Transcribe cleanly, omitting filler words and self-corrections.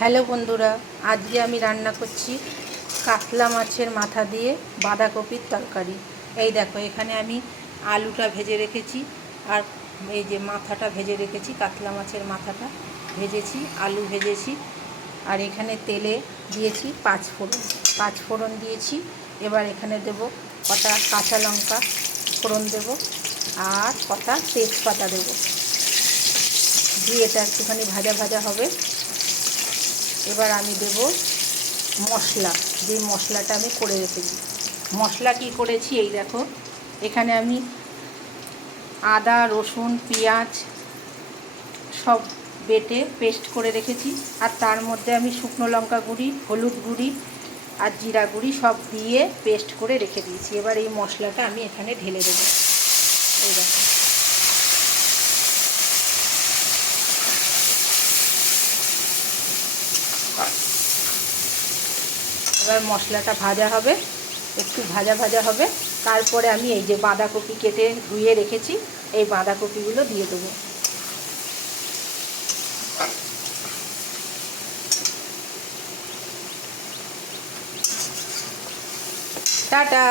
Hello বন্ধুরা, আজকে আমি রান্না করছি কাতলা মাছের মাথা দিয়ে বাঁধাকপির তরকারি। এই দেখো, এখানে আমি আলুটা ভেজে রেখেছি, আর এই যে মাথাটা ভেজে রেখেছি, কাতলা মাছের মাথাটা ভেজেছি, আলু ভেজেছি, আর এখানে তেলে দিয়েছি পাঁচফোড়ন দিয়েছি। এবার এখানে দেব কটা কাঁচা লঙ্কা ফোড়ন দেব, আর কটা তেজপাতা দেব, দিয়ে এটা একটুখানি ভাজা ভাজা হবে। এবার আমি দেব মশলা, যে মশলাটা আমি করে রেখেছি। মশলা কি করেছি এই দেখো, এখানে আমি আদা রসুন পেঁয়াজ সব বেটে পেস্ট করে রেখেছি, আর তার মধ্যে আমি শুকনো লঙ্কা গুঁড়ি, হলুদ গুঁড়ি আর জিরা গুঁড়ি সব দিয়ে পেস্ট করে রেখে দিয়েছি। এবার এই মশলাটা আমি এখানে ঢেলে দেবো। এই দেখো, এবার মশলাটা ভাজা হবে, একটু ভাজা ভাজা হবে। তারপরে আমি এই যে বাঁধাকপি কেটে ধুয়ে রেখেছি, এই বাঁধাকপিগুলো দিয়ে দেবো। টাটা।